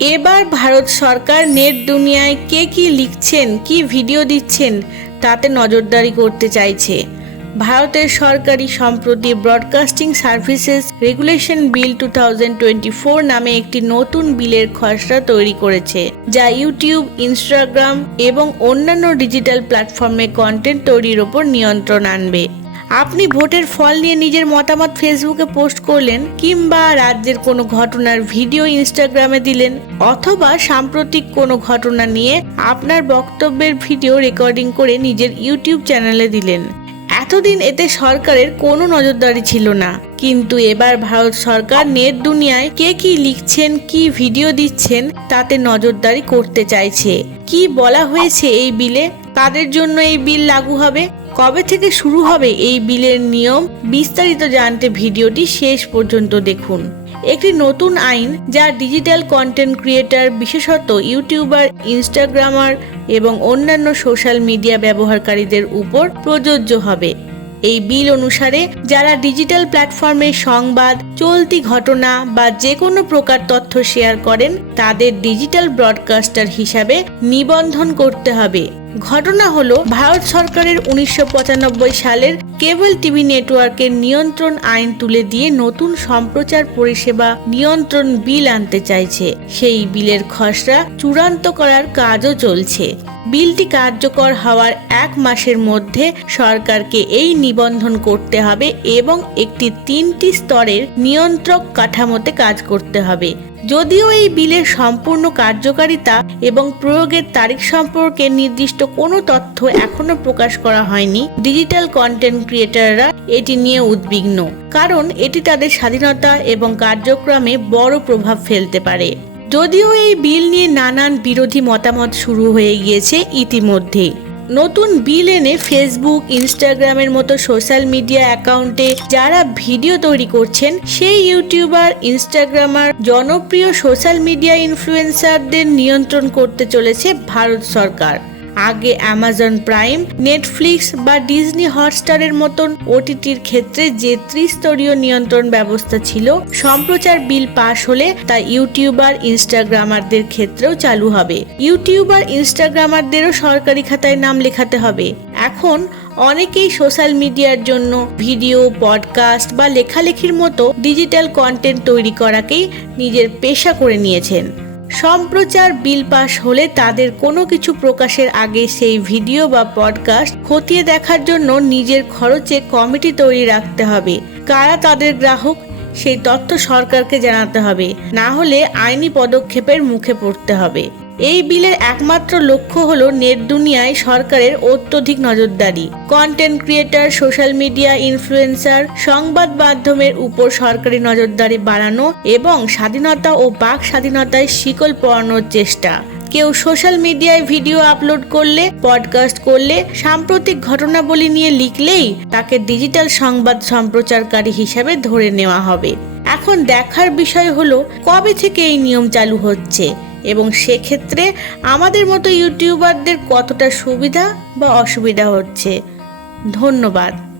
এবার ভারত সরকার নেট দুনিয়ায় কে কি লিখছেন, কি ভিডিও দিচ্ছেন, তাতে নজরদারি করতে চাইছে। ভারতের সরকারি সম্প্রতি broadcasting services regulation bill two নামে একটি নতুন বিলের খসড়া তৈরি করেছে, যা ইউটিউব, ইনস্টাগ্রাম এবং অন্যান্য ডিজিটাল প্ল্যাটফর্মে কন্টেন্ট তৈরির ওপর নিয়ন্ত্রণ আনবে। আপনি ভোটের ফল নিয়ে নিজের মতামত ফেসবুকে পোস্ট করলেন কিংবা রাজ্যের কোনো ঘটনার ভিডিও ইনস্টাগ্রামে দিলেন অথবা সাম্প্রতিক কোনো ঘটনা নিয়ে আপনার বক্তব্যের ভিডিও রেকর্ডিং করে নিজের ইউটিউব চ্যানেলে দিলেন। এতদিন এতে সরকারের কোনো নজরদারি ছিল না। কিন্তু এবার ভারত সরকার নেট দুনিয়ায় কে কি লিখছেন, কি ভিডিও দিচ্ছেন, তাতে নজরদারি করতে চাইছে। কি বলা হয়েছে এই বিলে? কাদের জন্য এই বিল লাগু হবে। কবে থেকে শুরু হবে এই বিলের নিয়ম বিস্তারিত জানতে ভিডিওটি শেষ পর্যন্ত দেখুন। একটি নতুন আইন যা ডিজিটাল কন্টেন্ট ক্রিয়েটার, বিশেষত ইউটিউবার, ইনস্টাগ্রামার এবং অন্যান্য সোশ্যাল মিডিয়া ব্যবহারকারীদের উপর প্রযোজ্য হবে। এই বিল অনুসারে যারা ডিজিটাল প্ল্যাটফর্মে সংবাদ, চলতি ঘটনা বা যে কোনো প্রকার তথ্য শেয়ার করেন, তাদের ডিজিটাল ব্রডকাস্টার হিসাবে নিবন্ধন করতে হবে। ঘটনা হলো, ভারত সরকারের উনিশশো পঁচানব্বই সালের কেবল টিভি নেটওয়ার্কের নিয়ন্ত্রণ আইন তুলে দিয়ে নতুন সম্প্রচার পরিষেবা নিয়ন্ত্রণ বিল আনতে চাইছে। সেই বিলের খসড়া চূড়ান্ত করার কাজও চলছে। বিলটি কার্যকর হওয়ার এক মাসের মধ্যে সরকারকে এই নিবন্ধন করতে হবে এবং একটি তিনটি স্তরের নিয়ন্ত্রক কাঠামোতে কাজ করতে হবে। যদিও এই বিলের সম্পূর্ণ কার্যকারিতা এবং প্রয়োগের তারিখ সম্পর্কে নির্দিষ্ট কোনো তথ্য এখনও প্রকাশ করা হয়নি, ডিজিটাল কন্টেন্ট ক্রিয়েটাররা এটি নিয়ে উদ্বিগ্ন। কারণ এটি তাদের স্বাধীনতা এবং কার্যক্রমে বড় প্রভাব ফেলতে পারে। যদিও এই বিল নিয়ে নানান বিরোধী মতামত শুরু হয়ে গিয়েছে ইতিমধ্যে। নতুন বিল এনে ফেসবুক ইনস্টাগ্রামের মতো সোশ্যাল মিডিয়া অ্যাকাউন্টে যারা ভিডিও তৈরি করছেন, সেই ইউটিউবার ইনস্টাগ্রামার জনপ্রিয় সোশ্যাল মিডিয়া ইনফ্লুয়েন্সারদের নিয়ন্ত্রণ করতে চলেছে ভারত সরকার। আগে অ্যামাজন প্রাইম নেটফ্লিক্স বা ডিজনি হটস্টারের মতন ওটিটির ক্ষেত্রে যে ত্রিস্তরীয় নিয়ন্ত্রণ ব্যবস্থা ছিল, সম্প্রচার বিল পাশ হলে তা ইউটিউবার ইনস্টাগ্রামারদের ক্ষেত্রেও চালু হবে। ইউটিউবার ইনস্টাগ্রামারদেরও সরকারি খাতায় নাম লেখাতে হবে। এখন অনেকেই সোশ্যাল মিডিয়ার জন্য ভিডিও, পডকাস্ট বা লেখালেখির মতো ডিজিটাল কন্টেন্ট তৈরি করাকেই নিজের পেশা করে নিয়েছেন। সম্প্রচার বিল পাস হলে তাদের কোনো কিছু প্রকাশের আগে সেই ভিডিও বা পডকাস্ট খতিয়ে দেখার জন্য নিজের খরচে কমিটি তৈরি রাখতে হবে। কারা তাদের গ্রাহক, সেই তথ্য সরকারকে জানাতে হবে। না হলে আইনি পদক্ষেপের মুখে পড়তে হবে। এই বিলের একমাত্র লক্ষ্য হল নেট দুনিয়ায় সরকারের অত্যধিক নজরদারি। Content creator social media influencer সংবাদ মাধ্যমের উপর সরকারি নজরদারি বাড়ানো এবং স্বাধীনতা ও বাক স্বাধীনতায় শিকল পড়ানোর চেষ্টা। কেউ সোশ্যাল মিডিয়ায় ভিডিও আপলোড করলে পডকাস্ট করলে, সাম্প্রতিক ঘটনাবলী নিয়ে লিখলেই তাকে ডিজিটাল সংবাদ সম্প্রচারকারী হিসাবে ধরে নেওয়া হবে। এখন দেখার বিষয় হলো, কবে থেকে এই নিয়ম চালু হচ্ছে? এবং সেক্ষেত্রে আমাদের মতো ইউটিউবারদের কতটা সুবিধা বা অসুবিধা হচ্ছে? ধন্যবাদ।